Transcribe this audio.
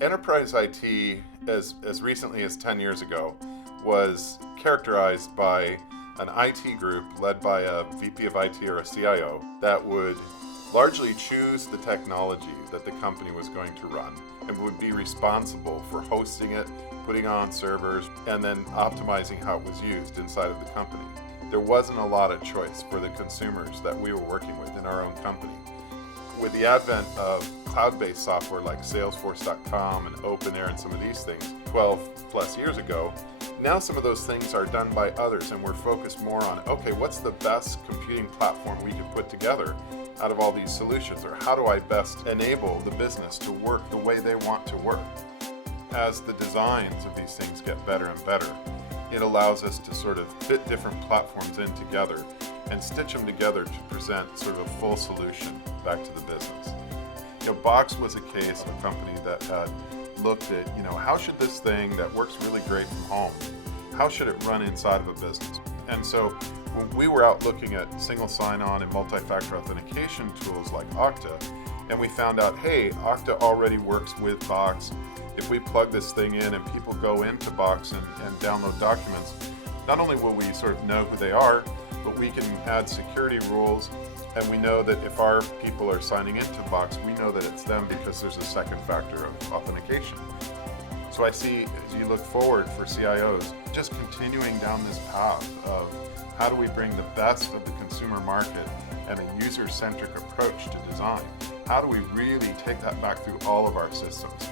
Enterprise IT, as recently as 10 years ago, was characterized by an IT group led by a VP of IT or a CIO that would largely choose the technology that the company was going to run and would be responsible for hosting it, putting on servers, and then optimizing how it was used inside of the company. There wasn't a lot of choice for the consumers that we were working with in our own company. With the advent of cloud-based software like Salesforce.com and OpenAir and some of these things 12 plus years ago, now some of those things are done by others, and we're focused more on, okay, what's the best computing platform we can put together out of all these solutions, or how do I best enable the business to work the way they want to work? As the designs of these things get better and better, it allows us to sort of fit different platforms in together and stitch them together to present sort of a full solution back to the business. Box was a case of a company that had looked at, how should this thing that works really great from home, how should it run inside of a business? And so when we were out looking at single sign-on and multi-factor authentication tools like Okta, and we found out, hey, Okta already works with Box. If we plug this thing in and people go into Box and download documents, not only will we sort of know who they are, but we can add security rules, and we know that if our people are signing into Box, we know that it's them because there's a second factor of authentication. So I see, as you look forward for CIOs, just continuing down this path of how do we bring the best of the consumer market and a user-centric approach to design? How do we really take that back through all of our systems?